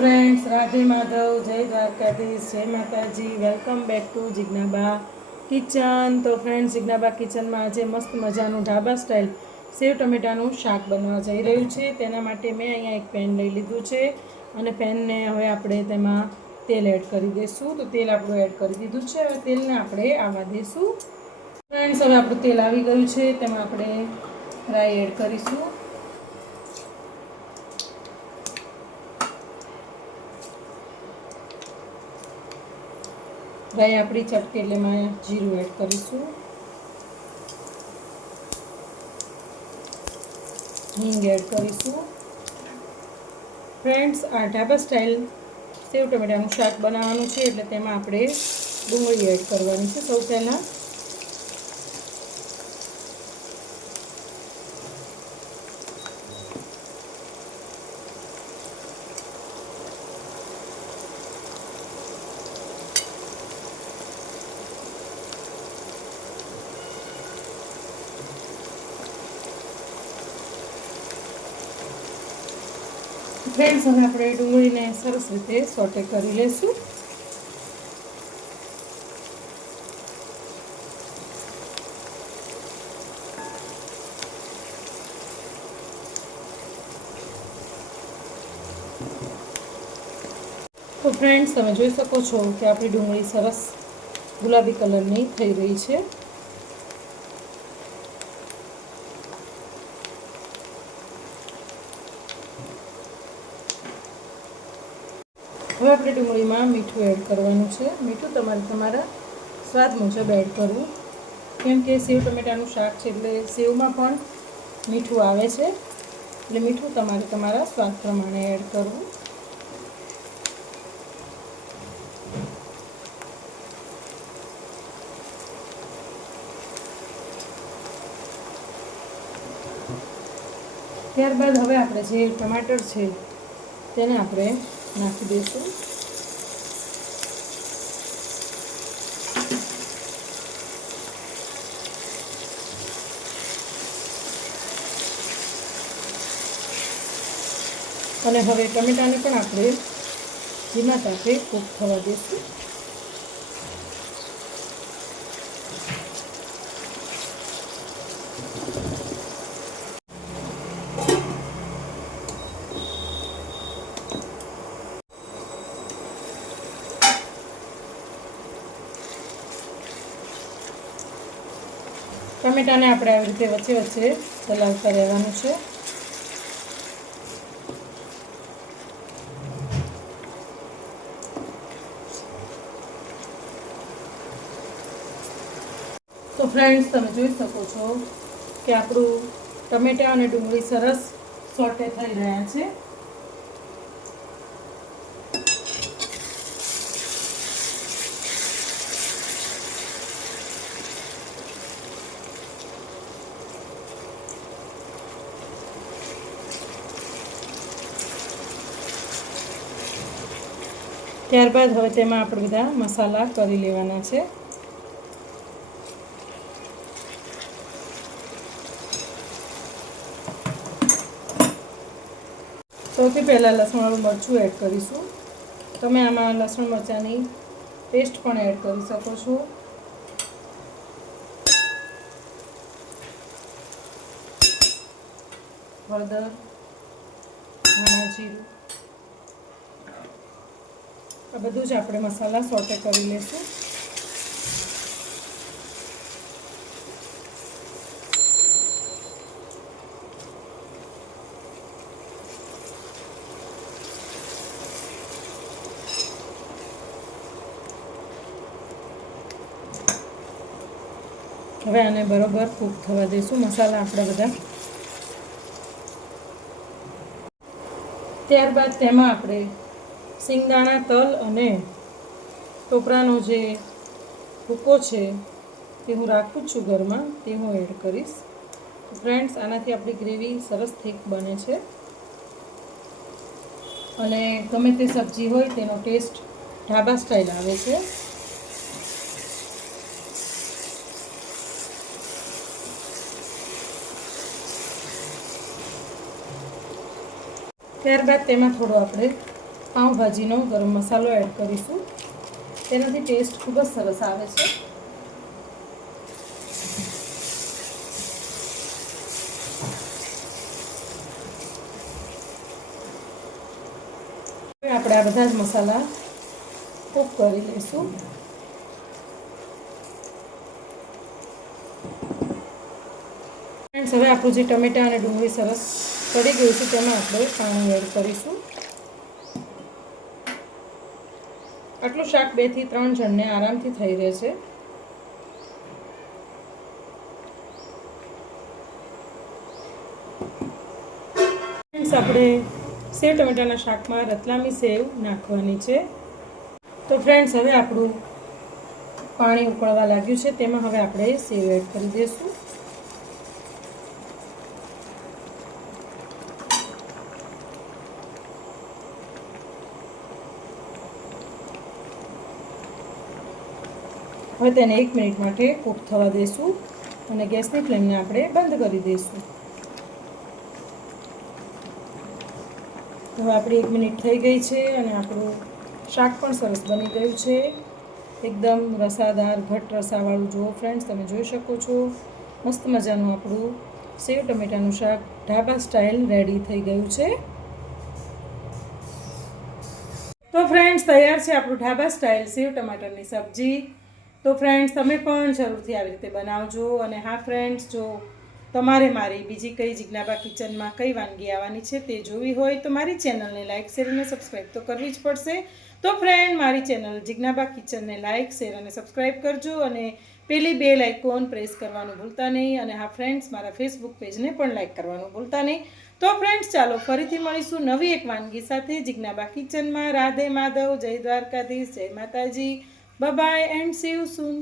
Friends, Radhe Madhav, जय द्वारकाधीश, जय Mataji. Welcome back to Jigyaba kitchen. तो फ्रेंड्स, जिज्ञाबा किचन में आज मस्त मजाનું ढाबा स्टाइल सेव टमेटाનું શાક બનવા જઈ રહ્યું છે। તેના માટે મેં અહીંયા એક પેન લઈ લીધું છે અને પેનને હવે આપણે તેમાં તેલ એડ કરી દઈશું। તો તેલ આપણું એડ કરી દીધું છે। હવે તેલને આપણે આવવા દઈશું। ફ્રેન્ડ્સ, હવે આપણું તેલ આવી ગયું છે, તેમાં આપણે રાઈ એડ કરીશું। રાઈ આપણી ચટકે એટલે એમાં જીરું એડ કરીશું, હિંગ એડ કરીશું। ફ્રેન્ડ્સ, આ ઢાબા સ્ટાઇલ સેવ ટમેટાનું શાક બનાવવાનું છે એટલે તેમાં આપણે ડુંગળી એડ કરવાની છે। સૌ પહેલાં ફ્રેન્ડ્સ, હવે આપણે ડુંગળીને સરસ રીતે સોટે કરી લઈશું। તો ફ્રેન્ડ્સ, તમે જોઈ શકો છો કે આપણી ડુંગળી સરસ ગુલાબી કલરની થઈ રહી છે। હવે આપણે ડુંગળીમાં મીઠું એડ કરવાનું છે। મીઠું તમારે તમારા સ્વાદ મુજબ એડ કરવું, કેમ કે સેવ ટમેટાનું શાક છે એટલે સેવમાં પણ મીઠું આવે છે, એટલે મીઠું તમારે તમારા સ્વાદ પ્રમાણે એડ કરવું। ત્યારબાદ હવે આપણે જે ટમાટર છે તેને આપણે નાખી દઈશું। અને હવે ટમેટાને પણ આપણે ધીમા તાપે કૂક થવા દઈશું। ટમેટાને આપણે આવી રીતે વચ્ચે વચ્ચે ચલાવતા રહેવાનું છે। તો ફ્રેન્ડ્સ, તમે જોઈ શકો છો કે આપણું ટમેટા અને ડુંગળી સરસ સોટે થઈ રહ્યા છે। ત્યારબાદ હવે તેમાં આપણે બધા મસાલા કરી લેવાના છે। સૌથી પહેલાં લસણવાળું મરચું એડ કરીશું। તમે આમાં લસણ મરચાંની પેસ્ટ પણ એડ કરી શકો છો। હળદર, ધાણા જીરું, આ બધું જ આપણે મસાલા સોટે કરી લઈશું। હવે આને બરોબર કૂક થવા દઈશું, મસાલા આપણા બધા। ત્યારબાદ તેમાં આપણે સિંગદાણા, તલ અને ટોપરાનો જે ભૂકો છે તે હું રાખું છું ઘરમાં, તે હું એડ કરીશ। ફ્રેન્ડ્સ, આનાથી આપણી ગ્રેવી સરસ થીક બને છે અને ગમે તે સબ્જી હોય તેનો ટેસ્ટ ઢાબા સ્ટાઇલ આવે છે। ત્યારબાદ તેમાં થોડો આપણે પાઉંભાજીનો ગરમ મસાલો એડ કરીશું. તેનાથી ટેસ્ટ ખૂબ જ સરસ આવે છે. હવે આપણે આ બધા જ મસાલા કૂક કરી લઈશું. ફ્રેન્ડ્સ, હવે આપણું જે ટમેટાં અને ડુંગળી સરસ ચડી ગયું છે તેમાં આપણે પાણી એડ કરીશું. આટલું શાક 2 થી 3 જણને આરામથી થઈ રહેશે. ફ્રેન્ડ્સ, આપણે સેવ ટમેટાના શાકમાં રતલામી સેવ નાખવાની છે. તો ફ્રેન્ડ્સ, હવે આપણું પાણી ઉકળવા લાગ્યું છે. તેમાં હવે આપણે સેવ એડ કરી દઈશું. હવે તેને 1 મિનિટ માટે કૂક થવા દઈશું અને ગેસની ફ્લેમને આપણે બંધ કરી દઈશું. હવે આપણી 1 મિનિટ થઈ ગઈ છે અને આપણું શાક પણ સરસ બની ગયું છે. એકદમ રસાદાર ઘટ રસાવાળું. જુઓ ફ્રેન્ડ્સ, તમે જોઈ શકો છો મસ્ત મજાનું આપણું સેવ ટમેટાનું શાક ઢાબા સ્ટાઇલ રેડી થઈ ગયું છે. તો ફ્રેન્ડ્સ, તૈયાર છે આપણું ઢાબા સ્ટાઇલ સેવ ટમાટરની સબ્જી. તો ફ્રેન્ડ્સ, તમે પણ જરૂરથી આવી રીતે બનાવજો. અને હા ફ્રેન્ડ્સ, જો તમારે મારી બીજી કઈ જિજ્ઞાબા કિચનમાં કઈ વાનગી આવવાની છે તે જોવી હોય તો મારી ચેનલને લાઇક શેર અને સબસ્ક્રાઈબ તો કરવી જ પડશે. તો ફ્રેન્ડ, મારી ચેનલ જિજ્ઞાબા કિચનને લાઇક શેર અને સબસ્ક્રાઈબ કરજો અને પેલી બેલ આઇકોન પ્રેસ કરવાનું ભૂલતા નહીં. અને હા ફ્રેન્ડ્સ, મારા ફેસબુક પેજને પણ લાઇક કરવાનું ભૂલતા નહીં. તો ફ્રેન્ડ્સ, ચાલો ફરીથી મળીશું નવી એક વાનગી સાથે જિજ્ઞાબા કિચનમાં. રાધે માધવ, જય દ્વારકાધીશ, જય માતાજી. Bye bye and C you soon.